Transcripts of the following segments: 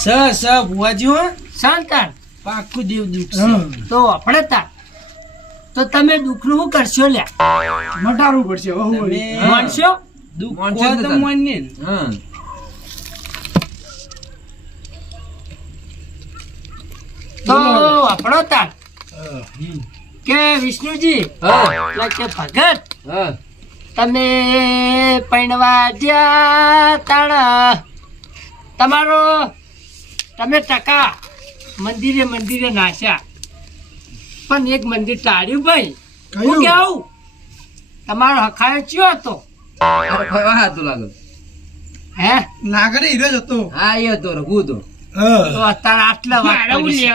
સ ભુવાજી હો શાંતાન પાકું દેવ દુઃખ તો આપણે તા તો તમે દુઃખનું શું કરશો લ્યા મટાડવું પડશે માનશો દુઃખ માનશે હોય જ તો નતા. માનીએ ને. હા તો આપણો તા કે વિષ્ણુજી હા એટલે કે ભગત હા તમે પૈણવા જ્યાં તાણ તમારો તમે ટકા મંદિરે નાશ્યા પણ એક મંદિર ટાળ્યું ભાઈ હું કેવું તમારો હખાયો ચિયો હતો અરે ફરવા હાથું લાગે હે નાગરે હીરો જ હતો હા એ હતો રઘુ તો તો અત્યારે આટલા વાત પડી છે.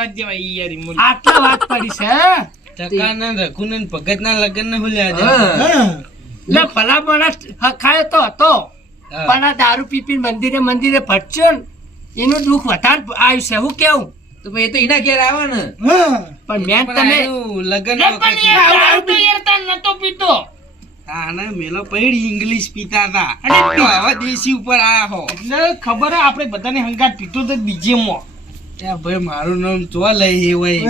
આટલા વાત પડી છે હે? ટકાના રઘુને ને ભગતના લગ્નને ભૂલ્યા છે. હા એટલે ભલા માણસ હખાયો તો હતો હા. પણ આ દારૂ પી મંદિરે ભટચ્યો ને એનું દુઃખ વધારે આવ્યું છે હું કેવું તો ભાઈ એ તો એના ઘેર આવે ને પણ મેં પણ તમે આનું લગ્ન આના મેલો પડી ઇંગ્લિશ પીતા હતા તો હવે દેશી ઉપર આયા હો એટલે ખબર હે આપણે બધાને હંગાત પીતો તો બીજે માં ત્યાં ભાઈ મારું નામ ચો લઈ હોય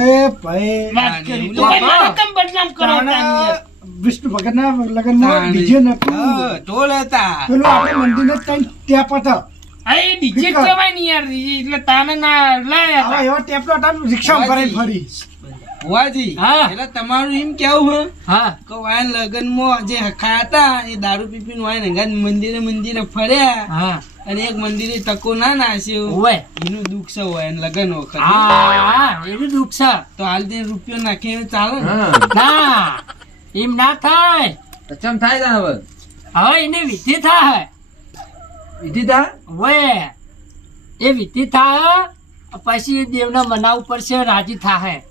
વાત કરી તો ભાઈ મને કેમ બદનામ કરો તાની? વિષ્ણુ ભગત ના લગ્ન માં ડીજે ને ઢોલ હતા પેલું આપણે મંદિર ને ત્યાં ટેપ હતા હા એ ડીજે કહેવાય ને યાર એટલે તાને ના લાયા આવા હતા. એવા ટેપ નો ટાઈમ રિક્ષા ભરાઈ ફરી ભુવાજી હા. એટલે તમારું એમ કેવું હે હા કે વાયન લગ્નમાં જે હખાયા હતા એ દારૂ પીપીને વાયન હંગાત મંદિરે ફર્યા હા અને એક મંદિરે તકો ના નાસ્યો ઓય એનું દુઃખ છે હોય એને લગ્ન વખત હા એનું દુઃખ છે તો હાલ તે રૂપિયો નાખીને ચાલે ને હા ના એમ ના થાય ચમ થાય તા હવે હવે એને વિધિ થાય વિધિ તા ઓય એ વિધિ થાય પછી દેવને મનાવવું પડશે રાજી થાય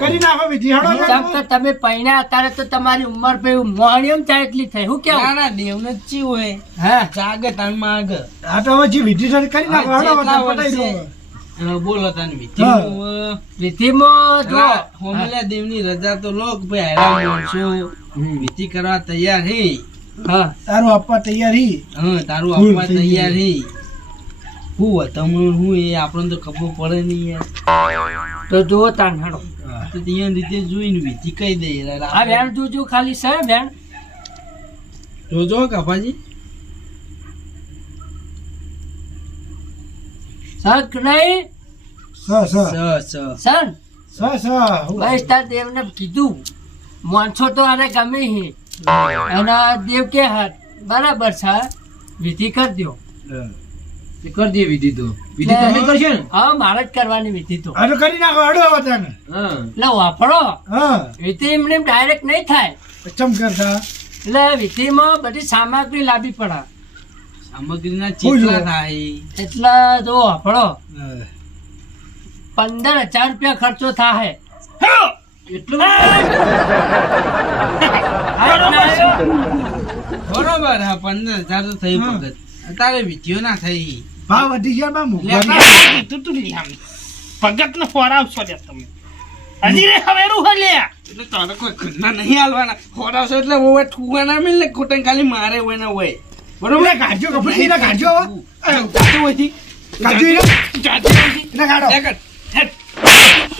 કરી નાખો વિધિ હડો જેમ કે તમે પૈણા અત્યારે તો તમારી ઉંમર ભાઈ મોહણીયમ થાય એટલી થઈ હું ના કેવું ના દેવને જ ચી હોય હે જાગે તાન માગ આ તો હવે જે વિધિ છે એ કરી નાખો હડો જેટલા પટાઈ દો વર્ષે બોલો તાન હા. વિધિમાં જો હોમલા દેવની રજા તો લોક ભાઈ હેરાન માણસો વિધિ કરવા તૈયાર હે હા તારું આપવા તૈયાર હી હા તારું ભૂલ આપવા થઈ તૈયાર હે હું વતમણું હું એ આપણને તો ખબર પડે નહીં યાર તો જુઓ તાન હેડો તો ત્યાં રીતે જોઈને વિધિ કહી દે આ વેણ જોજો ખાલી છે વેણ જોજો કાપાજી સક નહીં સ સન સ બસ તાર દેવને કીધું માણસો તો આને ગમે હી અને દેવ કે હા બરાબર છે વિધિ કરી દો તે કરી દે વિધિ તો વિધિ તમે કરશો ને હા મારે જ કરવાની વિધિ તો આ તો કરી નાખો હડો હવે તને હા એટલે વાપરો હા વિધિ એમને ડાયરેક્ટ નહીં થાય ચમ કરતા એટલે વિધિમાં બધી સામગ્રી લાવવી પડે સામગ્રીના હું ચેટલા જોવા? એટલે થાય જો વાપરો 15,000 રૂપિયા ખર્ચો થાય એટલું બરોબર હા 15,000 તો થઈ ભગત અત્યારે વિધિઓ ના થઈ ભાવ વધી ગયા બા લેતા કીધું તું લે આમ. ભગતને ફોરાવશો લે તમે હજી રે હવેરું હે લે એટલે તારે કોઈ ઘરના નહીં હાલવાના ખોરાવશો એટલે હોય ઠુવા ના મિલ ને ખોટે ખાલી મારે હોય ને હોય બરોબર ગાજો કપડી ના ગાજો હવે જાતું હોયથી ગાજો એને જાતું હોયથી એને ગાડો લે કર. હેડ.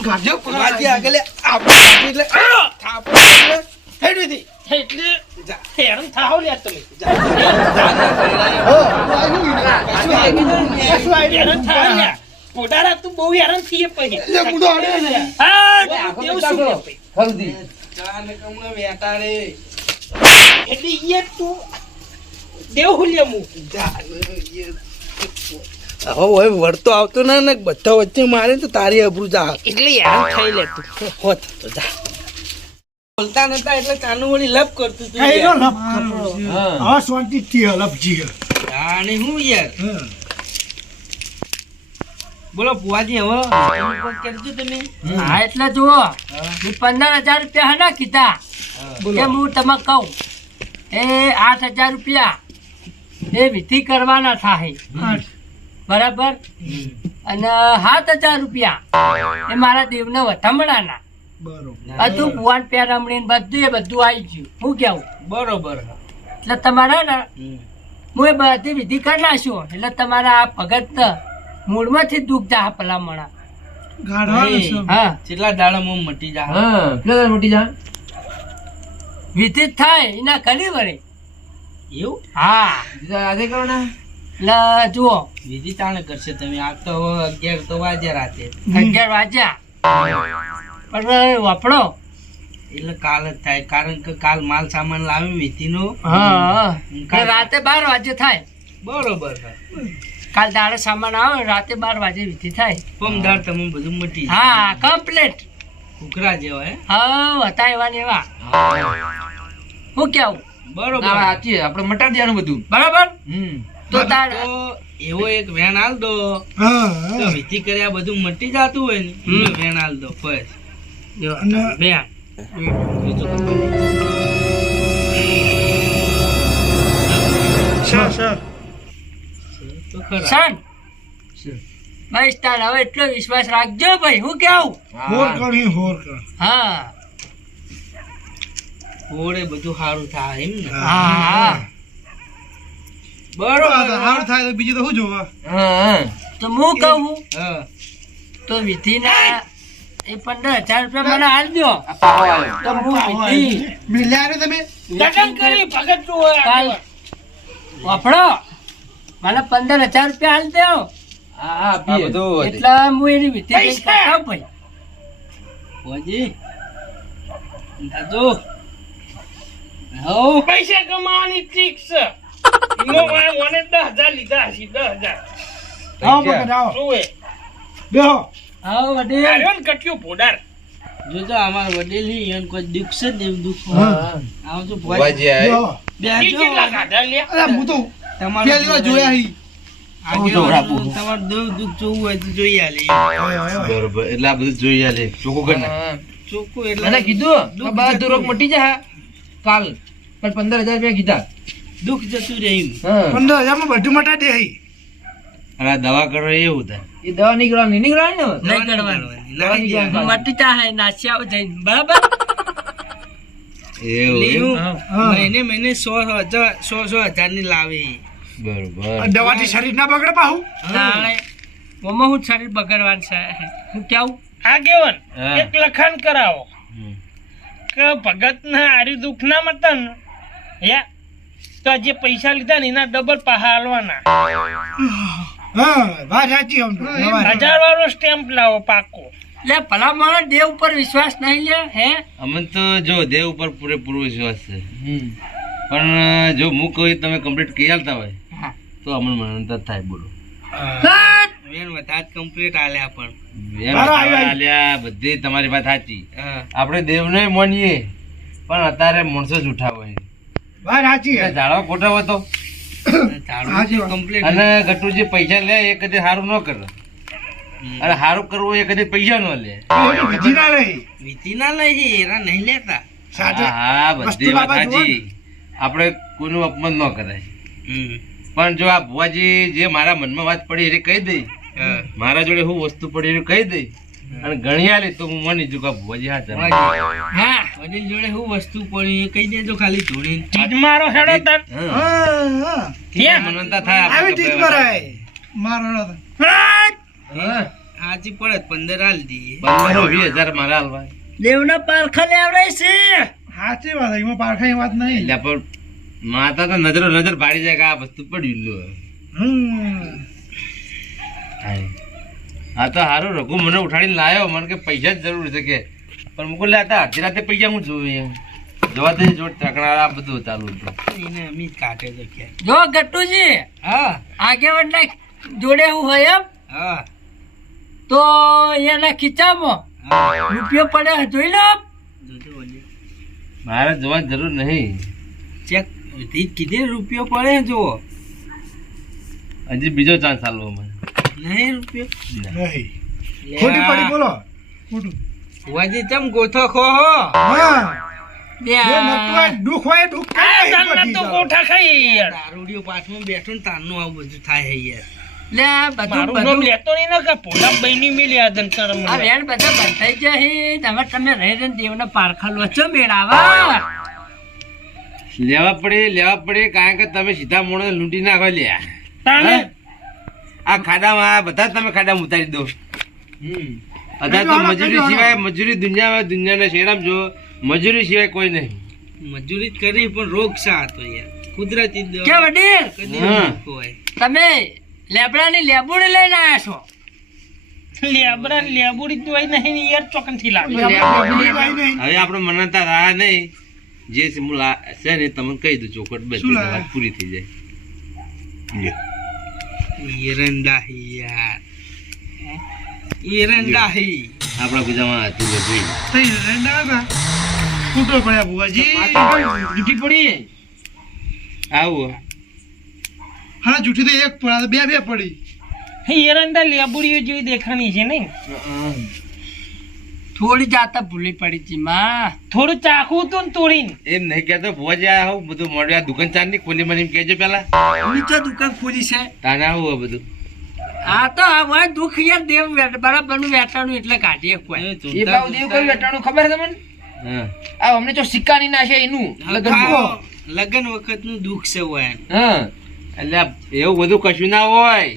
ગાજો ભગવાનજી આગળ આપણે એટલે આપણે એટલે હેડ વિધિ. એટલે હેરાન થાવ લે તમે હેરાન થાવ લે પોડારા તું બહુ હેરાન થઈએ પછી હા દેવ શું લે પછી? હલ્દી ચાને કમળો વેટા રે એટલે ઈ તું દેવ હુલ્યા મુ હવે વળતો આવતો ના ને બધા વચ્ચે મારે તો તારી અબરૂ જા એટલે હેરાન થઈ લે તું હોત તો જા બોલતા નતા એટલે કાનું વળી લપ કરતું તું એનો યાર. લપ કરો હા હા શાંતિ થી લપજી જાણે હું યાર બોલો બુવાજી હવે કોઈ કરજો તમે હા એટલે જુઓ મેં 15,000 રૂપિયા હના કીધા કે હું તમે કહું એ 8,000 રૂપિયા એ વિધિ કરવાના થાય બરાબર અને 7,000 રૂપિયા એ મારા દેવને વથમણાના બરોબર બધું ભુવાન પેરામણી બધું આવી ગયું હું કેવું બરોબર એટલે તમારા ને હું એ બધી વિધિ કરી નાખ્યો એટલે તમારા આ ભગત મૂળમાંથી દુઃખ જા પેલા મણા ગાઢવાનું છે. હા કેટલા દાડામાં મટી જાય હા કેટલા દર મોટી જા વિધિત થાય એના કરી વળે એવું હા આજે કરો ને એટલે જુઓ વિધિ તાણે કરશે તમે આ તો હવે 11 તો વાગે રાતે 11 વાગ્યા પણ વાપરો એટલે કાલ જ થાય કારણ કે કાલ માલ સામાન લાવી વિધિનો હા એટલે રાતે 12 વાગે થાય બરોબર છે. કાલ દાડે સામાન આવે રાતે 12 વાગે વિધિ થાય પમદાર તમે બધું મટી જાય હા કમ્પ્લીટ કુકરા જેવા હે હા હતા એવા ને એવા હું કેવું બરોબર ના સાચી આપણે મટાડી દેવાનું બધું બરાબર તો તાર તો એવો એક વેણ હાલ દો હા, તો હા. વિધિ કર્યા બધું મટી જતું હોય ને એનો વેણ હાલ દો બસ અને બેન સર, સર. તો ખરા સન ભાઈ તાર હવે એટલો વિશ્વાસ રાખજો ભાઈ હું કેવું હોર કરી, હોર કર. હા ઓળે બધું સારું થાય એમ ને હા હા બરોબર, બરોબર હારું થાય તો બીજું તો શું જોવા? હા તો હું કહું હા તો વિધિના એ 15,000 રૂપિયા મને હાલ દો તો હું વિધિ મિલ્યા ને તમે? લગન કરી ભગત નું હોય કાલ વાપરો મને 15,000 રૂપિયા હાલ દો હા આપીએ એટલે હું એની વિધિ જઈને પૈસા. બતાવું ભાઈ હોજી દાદુ હો પૈસા કમાવાની ટ્રીક છે એમાં મને 10,000 લીધા હશે 10,000 આવો ભગત, આવો. શું હે બેહો. આવો વડીલ આર્યો ને કટ્યું ભોડાર જોજો અમાર વડેલી એને કોઈ દુઃખ છે ને એવું દુઃખ હા. આવો તો ભોજી બેહો. ઈ કેટલા ખાધા લે અરે, હું તો તમારું પહેલી વાર જોયા હી. આગેવાનું તમારું દુઃખ જોવું હોય તો જોઈ આલે બરોબર એટલે આ બધું જોઈ આલે ચોખ્ખું કરી નાખ. ચોખ્ખું મને એટલે કીધું કે બધું રોગ મટી જાય કાલ પણ 15,000 રૂપિયા કીધા દુઃખ જતું રહ્યું હા 15,000 માં બધું મટા દે હી. અને આ દવા કરો એવું થાય એ દવા નીકળવાની નીકળવાની ને નહીં કરવાનું લાગી જાય. મટી જાય નાસ્યા જઈને બરાબર એવું એમ? લેવું. હા. મહિને 100,000 ની લાવે બરોબર આ દવાથી શરીર ના બગડે પાહુ. તાણે મમ્મા હું શરીર બગાડવાનું છે હું કેવું આગેવન હા. એક લખાણ કરાવો હમ. કે ભગત ના આરી દુઃખ ના મતન યા તો આ જે પૈસા લીધા ને એના ડબલ પાહા હાલવાના હા, વાત સાચી આમ તો. દવા. 1000 વાળો સ્ટેમ્પ લાવો પાકો લે ભલા માણસ દેવ ઉપર વિશ્વાસ નહીં લે હે અમને તો જો દેવ ઉપર પૂરેપૂરો વિશ્વાસ છે હમ પણ જો હું કહું એ તમે કમ્પ્લીટ કહી આલતા હોય હા. તો અમને મનંતર થાય બોલો વેણ વધારે કમ્પ્લીટ આલ્યા પણ એમ બરાબર, ખાવા આવી. આલ્યા, બધી તમારી વાત સાચી હા. આપણે દેવને માનીએ પણ અત્યારે માણસો જ ઉઠાવો હોય વાત સાચી હે. જાળવા ખોટા હોય તો હાચી વાત. કમ્પ્લીટ અને ગટુ જે પૈસા લે એ કદી સારું ન કરે અને સારું કરવું એ કદી પૈસા ન લે એની વિધિ ના રહી. વિધિ ના લઈ એના નહીં લેતા સાચે. હા બધી વસ્તુ વાત બાબા જુઓ ને. સાચી આપણે કોઈનું અપમાન ન કરાય હમ. પણ જો આ ભુવાજી જે મારા મનમાં વાત પડી એ કહી દઈ હા. મારા જોડે હું વસ્તુ પડી એ કહી દઈ અને ગણી આલી તો હું માની જુ કે આ ભુવાજી હા હા વડીલ જોડે શું વસ્તુ પડી એ કહી દેજો ખાલી ધોળી ચીજ મારો હેડો તન હા, હા. કેમ મનંતા થાય આવી આપણે ટીક કપડાં મરાય. મારો નતો. હાજી પડે 15 હાલ દઈએ 15,000 મારા હાલવા દેવના પારખા લેવડાય છે સાચી વાત હે. એમાં પારખાની વાત નહીં. એટલે પણ માતા તો નજર ભાડી જાય કે આ વસ્તુ પડ્યું લો હમ. હા તો હારું રઘુ મને ઉઠાડીને લાયો મને કે પૈસા જ જરૂર છે કે પણ મુકુલ લેતા અડધી રાતે પૈસા હું જોયું જોવા તો જોડ ટકણા આ બધું ચાલુ હતું એને અમે જ કાઢે તો ક્યાં જો ગટ્ટુજી હા આગેવાનના જોડે હું હોય એમ હા તો એના ખીચામાં હા રૂપિયો પડે જોઈ લો જોજો વડીલ મારે જોવાની જરૂર નહીં ચેક વિધિ કીધી રૂપિયો પડે જુઓ હજી બીજો ચાન્સ ચાલવો મને નહીં રૂપિયો નહીં. ખોટી પડી બોલો. ખોટું. વાજી ચમ ગોથો ખો હો હા. બે જે નતું હોય, દુઃખ હોય, દુઃખ આ કાંઈ તન પતી તો જાય. ગોઠા ખાઈ યાર દારૂડિયો પાછમાં બેઠો ને તારનું આવું બધું થાય હે યાર લે આ બધું મારું નામ બધું લેતો નહીં ને કે પોતા બહેની મેલી આ દન શરમ આ વેણ બધા બંધાઈ જાય તમે તમે રહી રહીને દેવના પારખા લો છો મેળાવા લેવા પડે કારણ કે તમે સીધા મોણો લૂંટી નાખો લ્યા તાણે આ ખાડામાં આ બધા તમે ખાડામાં ઉતારી દો અત્યારે તો મજૂરી સિવાય મજૂરી દુનિયાના શેરામ જો મજૂરી સિવાય કોઈ નહીં. મજૂરી જ કરી પણ રોગ શા હતો યાર કુદરતી જ કે વડીલ કદી હા. હોય. તમે લેબડાની લેબુડી લઈને આવ્યા છો. લેબરા લેબુડી તો હોય નહીં ને યાર ચોકનથી લાવે. હવે આપણે મનાતા રહ્યા નહીં. જે છે ને તમને કહી દઉં ચોખટ બધી વાત પૂરી થઈ જાય. લ્યો. એરંડાહી યાર એરંડાહી આપણા ગુજરાતમાં હતું બધું. થઈ રેંડા હતા ફૂટો પડ્યા બુવાજી જૂઠી પડી આવું હા જૂઠી તો એક પડા બે બે પડી એરંડા લેબુડીઓ જેવી દેખાણી છે નહીં. થોડી જાતા ભૂલી પડી હતી માં. થોડું ચાખવું હતું ને તોડીને. એમ નહીં કહેતો ભોજ આવું બધું મળ્યું. આ દુકાન ચાર ની ખોલી મને એમ કહેજો પેલા. નીચે દુકાન ખોલી છે. તાને આવું આ બધું. આ તો હવે દુઃખ યાર દેવ બરાબરનું વેચાણું એટલે કાઢીએ કોઈ. એ ભાવ દેવ કોઈ વેટાણું ખબર છે તમને? હા આ અમને તો સિક્કાની ના છે એનું લગન લગન વખત નું દુઃખ છે હોય હા એટલે એવું બધું કશું ના હોય.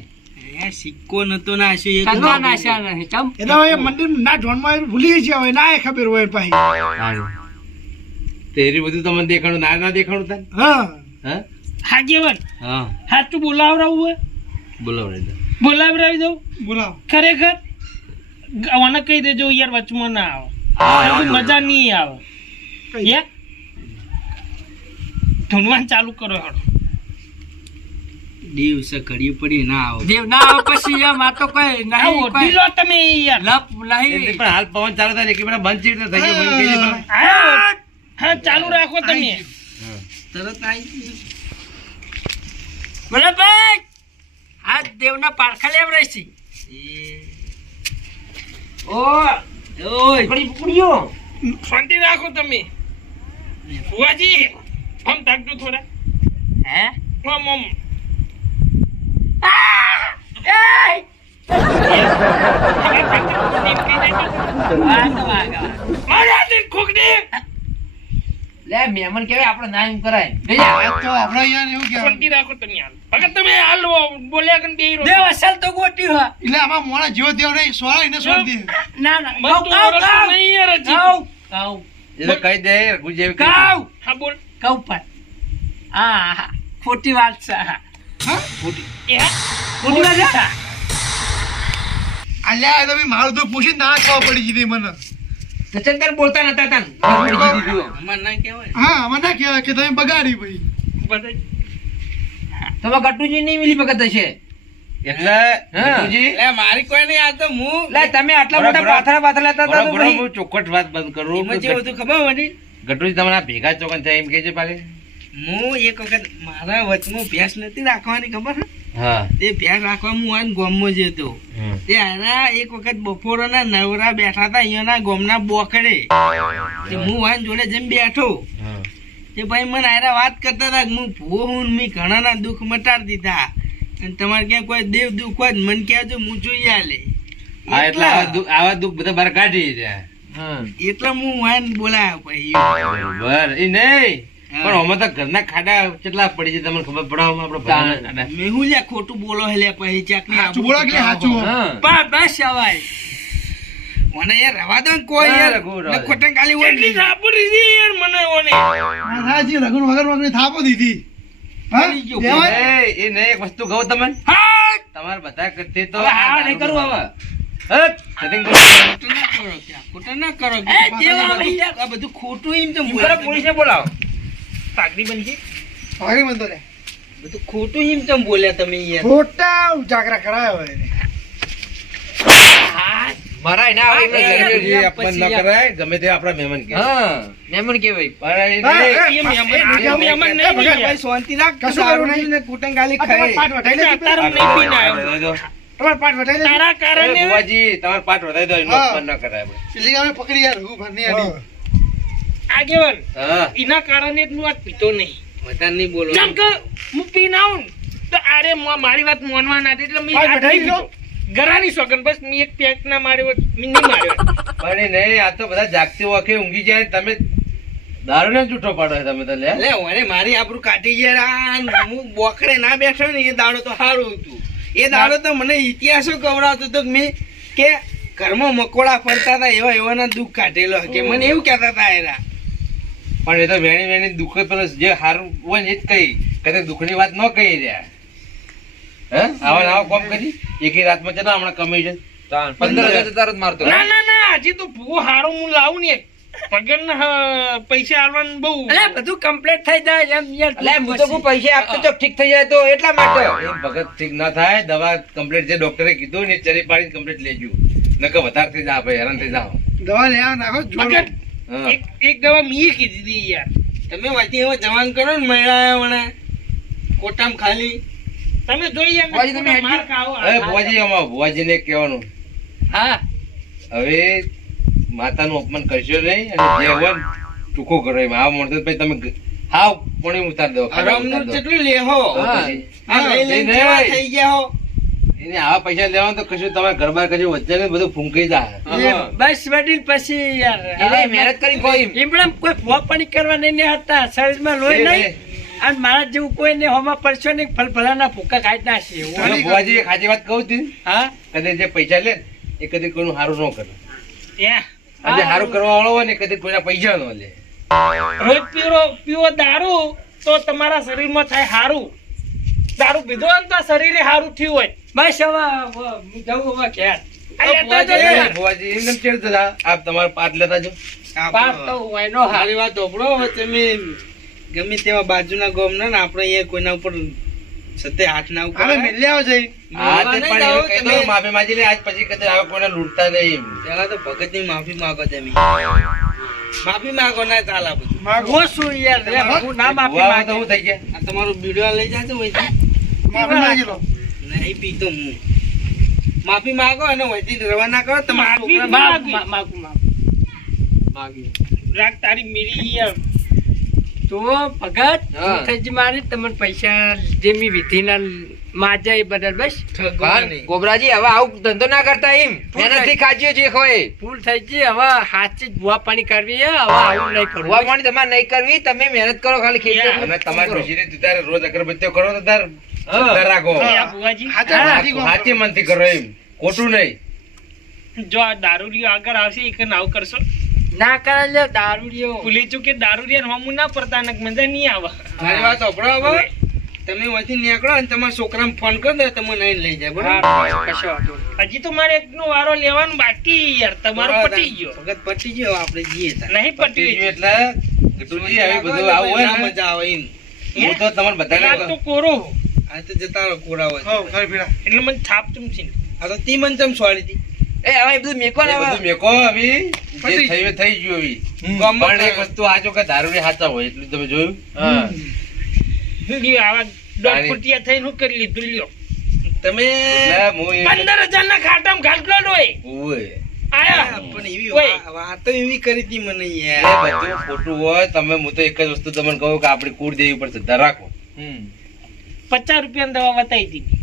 સિક્કો નતો નાશ્યો એ કંગા નાશ્યા નહીં ચમ. એટલે હવે મંદિર ના જોનમાં ભૂલી છે હવે ના ખબર હોય પાછી તેરી બધું તમને દેખાણું ના દેખાણું તાન. હા હા હા કેવન હા સાચું બોલાવરાવું હોય બોલાવડે તો. બોલાવરાવી દઉં બોલાવો ખરેખર મને કહી દેજો યાર વચમાં ના આવે. એવું મજા નહીં આવે. યાર ધૂનવાન ચાલુ કરો હેડો. દિવસે ઘડી પડી ના આવો દેવ ના આવે પછી એમ આ તો કોઈ આ નહીં ઓઢી કોઈ લો તમે યાર. લપ એટલે નહીં. પણ હાલ પવન ચાલુ થાય ને કે પેલા બંધ ચીડ થઈ ગયો બંધ થઈ ગયો. હા, હા ચાલુ રાખો તમે. તરત આવી બોલે ભાઈ આ દેવના પારખા લેવ રહી છે. ઓય પકડી પકડ્યો શાંતિ રાખો તમે. ફુવાજી આમ તાકજો થોડા. હે આમ આમ. મારા દિલ ખોકડી. લે મહેમાન કેવાય આપણે ના એમ કરાય તો આપણે અહીંયા એવું કહેવાય શાંતિ રાખો તમે હાલ. ભગત તમે હાલ બોલ્યા કન બેહી રહો. દેવ અસલ તો ગોટી હો. એટલે આમાં મોણા જેવો દેવ નહીં સોળા એને સોળ દે ના ના મને તો કાવ વરસતું નહીં યાર હજી. કાવ એટલે કહી દે ગુજે કાવ હા બોલ. કાવ પર હા ખોટી વાત છે હા. એ હા. ખોટી વાત છે. અલ્યા તમે મારું તો પૂછીને ના ખબર પડી ગઈ મને સચંદર બોલતા નતા તાન અમાર ના કહેવાય હા આમાં ના કહેવાય કે તમે બગાડી ભાઈ બધા તમે ગટુજી નહીં મિલી ભગત હશે એટલે ગુરુજી, લે મારી કોઈ નહીં આ તો હું લે તમે આટલા મોટા પાથરા પાથરા લેતા હતા તો બરાબર, ભાઈ હું ચોખ્ખટ વાત બંધ કરું. એમાં જે બધું ખબર વળી ગટુજી તમારા ભેગા ચોકન થાય એમ કે છે પાકે. હું એક વખત મારા વચમાં ભેંસ નથી રાખવાની ખબર છે હા તે ભેંસ રાખવા હું આ ગોમમાં જતો હમ. તે હારા એક વખત બપોરના નવરા બેઠા હતા અહીંયાના ગોમના બોકડે તે હું આ જોડે જેમ બેઠો હા. તે ભાઈ મને હારા વાત કરતા હતા કે હું ભૂવો હું ને મેં ઘણાના દુઃખ મટાડી દીધા અને તમારે ક્યાં કોઈ દેવ દુઃખ હોય તો મને કહેજો હું જોઈ આલે હા, એટલે આવા દુઃખ બધા બહાર કાઢી રહ્યા. હા એટલે હું વાન બોલાયો પછી બરાબર, એ નહીં પણ આમાં તો ઘરના ખાડા કેટલા પડી છે તમને ખબર પડે આમાં આપણે ભરાના ખાડા. મેં હું લ્યા ખોટું બોલો હે લ્યા પછી ચાકની સાચું બોલો કે સાચું હા બસ અવાય મને યાર રવા દો ને કોઈ યાર રઘુ, રવા દે. ખોટે ખાલી હોય કેટલી સાપડી હતી યાર મને ઓને. સાચી રઘુન વગર વગર થાપો દીધી હા કરી ગયો. દેવાય? એ નહીં, એક વસ્તુ કહું તમને, હા તમારે બધા કરતી તો હવે હા નહીં કરું હવે હટ, setting કરો. ખોટું ના કરો ક્યાં ખોટું ના કરો એ જેવા ભૈયા. આ બધું ખોટું એમ તો એમ કરો પોલીસને બોલાવો પાઘડી બનજી. ભાગી બંધો રે બધું ખોટું એમ તો બોલ્યા તમે યાર ખોટા ઉજાગરા કરાયો હોય એને. મરાય ના આવે એટલે જે ઘરે જે અપમાન ન કરાય, ગમે તે આપણા મહેમાન કે હા મહેમાન કેવાય પણ એ હા, નહીં. એ મહેમાન નહીં ભાઈ યાર. શાંતિ રાખ કશું કરવું નહીં. ને કુટુંબ ગાલી આ તમારે ખાય પાટ વટાઈ લે તારું નહીં પીને આવ્યો. દો. તમારે પાટ વટાઈ લે તારા એ કારણે બુવાજી, તમારે પાઠ વધારી દો, એનું હા. અપમાન ન કરાય આપણે. પેલી ગામે પકડી યાર હું ભરની આડી આગેવાન હા. એના કારણે જ હું આ પીતો નહીં. વધારે નહીં બોલો જેમ કે હું પીને આવું ને તો આરે મારી વાત માનવા ના દે એટલે મેં ભાઈ આ બધાઈ નહીં પીતો. ગરાની સોગન બસ મેં એક પેક ના માર્યો મેં નહીં માર્યો. પણ એ નહીં, આ તો બધા જાગતી વખતે ઊંઘી જાય ને તમે દારૂ ને જૂઠો પાડો છો તમે તો લે. લે ઓરે મારી આબરૂ કાઢી યાર આ હું બોકડે ના બેઠો ને એ દાડો તો સારું હતું એ દાડો તો મને ઇતિહાસો કવડાવતો હતો કે મેં કે ઘરમાં મકોડા ફરતા હતા એવા એવાના દુઃખ કાઢેલો કે મને એવું કહેતા હતા એના. પણ એ તો વેણી દુઃખ પેલો જે સારું હોય ને એ જ કહી કદાચ દુઃખની વાત ન કહી રહ્યા. હે આવા ને આવા કામ કરી એકી રાતમાં કેટલા હમણાં કમિશન 15,000 તો તારો જ મારતો ના હજી તો ભૂવો હારો હું લાવું ને પગાર ના પૈસા આલવાનું બહુ અલે બધું કમ્પ્લીટ થઈ જાય એમ યાર. એટલે હું તો કોઈ પૈસા આપતો તો ઠીક થઈ જાય તો એટલા માટે એ ભગત ઠીક ના થાય દવા કમ્પ્લીટ જે ડોક્ટરે કીધું ને ચરી પાડીને કમ્પ્લીટ લેજો નકર વધારે થઈ જા ભાઈ હેરાન થઈ જાઓ. દવા લેવા નાખો પગાર હા. એક દવા મેં કીધી હતી યાર. તમે વાંચી એવા જવાન કરો ને મહિલા કોટામ ખાલી તમે જોઈ યાર ભુવાજી, તમે ખોટા માર ખાઓ. હવે ભુવાજી આમાં ભુવાજીને કહેવાનું હા હવે માતાનું અપમાન કરશો નહીં અને જે હોય ને ટૂંકો કરો એમ આ મળતો પછી તમે હાવ પાણી ઉતાર દો આરામનું કેટલું લેહો હા. આ લઈ લઈને નહીં. જેવા થઈ ગયા હો. એને આવા પૈસા લેવાનું તો કશું તમારે ઘરમાં કશું વચ્ચે ને બધું ફૂંકાઈ જાય. હા. બસ વડીલ પછી યાર એટલે મહેનત કરી કોઈ એમણે કોઈ ફોપાણી કરવા નહીં હતા શરીરમાં લોહી નહીં અને મારા જેવું કોઈ ને હોમાં પડશો નહીં ફલફલાના ભૂકા ખાઈ જ નાખશે એવું. હવે ભુવાજી એક સાચી વાત કહું છું હા કદી જે પૈસા લે ને એ કદી કોઈનું સારું ન કરે યા. અને જે સારું કરવા વાળો હોય ને કદી કોઈના પૈસા ન લે. રોજ પીવો દારૂ તો તમારા શરીરમાં થાય હારું. દારૂ પીધો હોય ને તો શરીરે હારું થયું હોય. બસ હવે હું જાઉં હવે ઘેર. આ લેતા જજો એ યાર. ભુવાજી એમ કેમ ચેડ થતા? આપ તમારા પાટ લેતા જો. પાસ તો હોય નો હાલ. મારી વાત હોભળો હવે તમે ગમે તેવા બાજુના ગામના ને આપણે અહીંયા કોઈના ઉપર સતે હાથ ના અરે ઉપાડે. મિલ્યા જઈ હા તે નહીં પણ જાઓ એવું કહી તમે. દો, માફી માંગી લે આજ પછી કદી આવા કોઈને લૂંટતા નહીં. પેલા તો ભગતની માફી માંગો તમે. માફી માંગો ના ચાલે આ બધું. હું શું યાર રે, હું ના માફી ભુવા તો માંગી. હું થઈ ગયા આ તમારું બીડવા લઈ જાજો વહીથી. માફી માંગી લો નહીં પીતો હું. માફી માંગો અને વહીથી રવાના કરો તમારા માફી છોકરા માગું. રાગ તારી મેરી યાર. તો ભગત હા. મુખર્જી મારી તમને પૈસા જે મી વિધિના માજા એ બદલ બસ ઠગવા નહીં. ગોબરાજી હવે આવું ધંધો ના કરતા એમ મહેનતથી ખાજો જે હોય ભૂલ થઈ ગઈ હવે હાથથી જ ભૂવા પાણી કરવી છે હવે આવું નહીં કરવું ભુવા પાણી તમારે નહીં કરવી તમે મહેનત કરો ખાલી ખેતર અને તમારે ડોશીને તું તારે રોજ અગરબત્તીઓ કરો તો તાર સત્તર રાખો. યા ભુવાજી, સાચી મનથી કરો એમ ખોટું નહીં. જો આ દારૂડિયો આગળ આવશે એ કઈ આવું કરશો. ના કરે લે દારૂડિયો ભૂલી ચૂકે દારૂડિયા હમું ના પડતા ને મજા નહીં આવે. મારી વાત હોભળો હવે. તમે વહીથી નીકળો અને તમારા છોકરાને ફોન કરી દો તમે નહીં લઈ જાય બરાબર. હા, કશો વાંધો નહીં. હજી તો મારે એકનો વારો લેવાનો બાકી યાર. તમારો પટી ગયો. ભગત પટી ગયો આપણે જઈએ તાર. નહીં પતી પટ્યું ગયું એટલે ગટુજી હવે બધું આવું હોય ના ને મજા આવે એમ. હું તો તમને આ બધાને તો કોરો. આ તો જતા રહો કોરા હોય. હો ખરી પીડા એટલે મને છાપ ચમચી. આ તો તી મને ચમ સોળી હતી. એ હવે એ બધું મેકો ને એ હવે બધું મેકો હવે જે થયું એ થઈ ગયું હવે. ગામમાં પણ એક વસ્તુ આજો કે દારૂ ને હાચા હોય એટલું તમે જોયું. આવા દોઢ ફૂટિયા થઈને હું કરી લીધું લ્યો. તમે એટલે હું એ 15,000 ના ખાટામાં ઘાટલો ડોય. ઓય. આયા. પણ એવી ઓય. વાતો એવી કરી હતી મને એ યાર. બધું ખોટું હોય તમે હું તો એક જ વસ્તુ તમને કહું કે આપણી કુળ દેવી પર શ્રદ્ધા રાખો. 50 રૂપિયાની દવા બતાવી દીધી.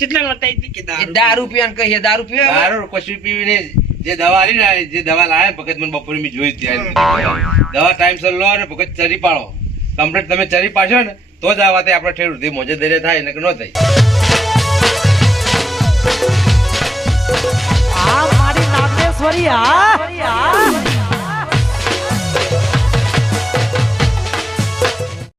કેટલા બતાવી દીધી? કે એ દારૂ પીવાનું કહીએ દારૂ પીવે હવે? દારૂ કશું પીવીને જે દવા આલી ને જે દવા લાવે ભગત મને બપોરે મેં જોઈ હતી. દવા ટાઈમસર લો ને ભગત ચરી પાડો. કમ્પ્લીટ તમે ચરી પાડશો ને તો જ આ વાતે આપણે ઠેર સુધી મોજે દરે થાય ને કે ન થાય. આ મારી નાગેશ્વરી આ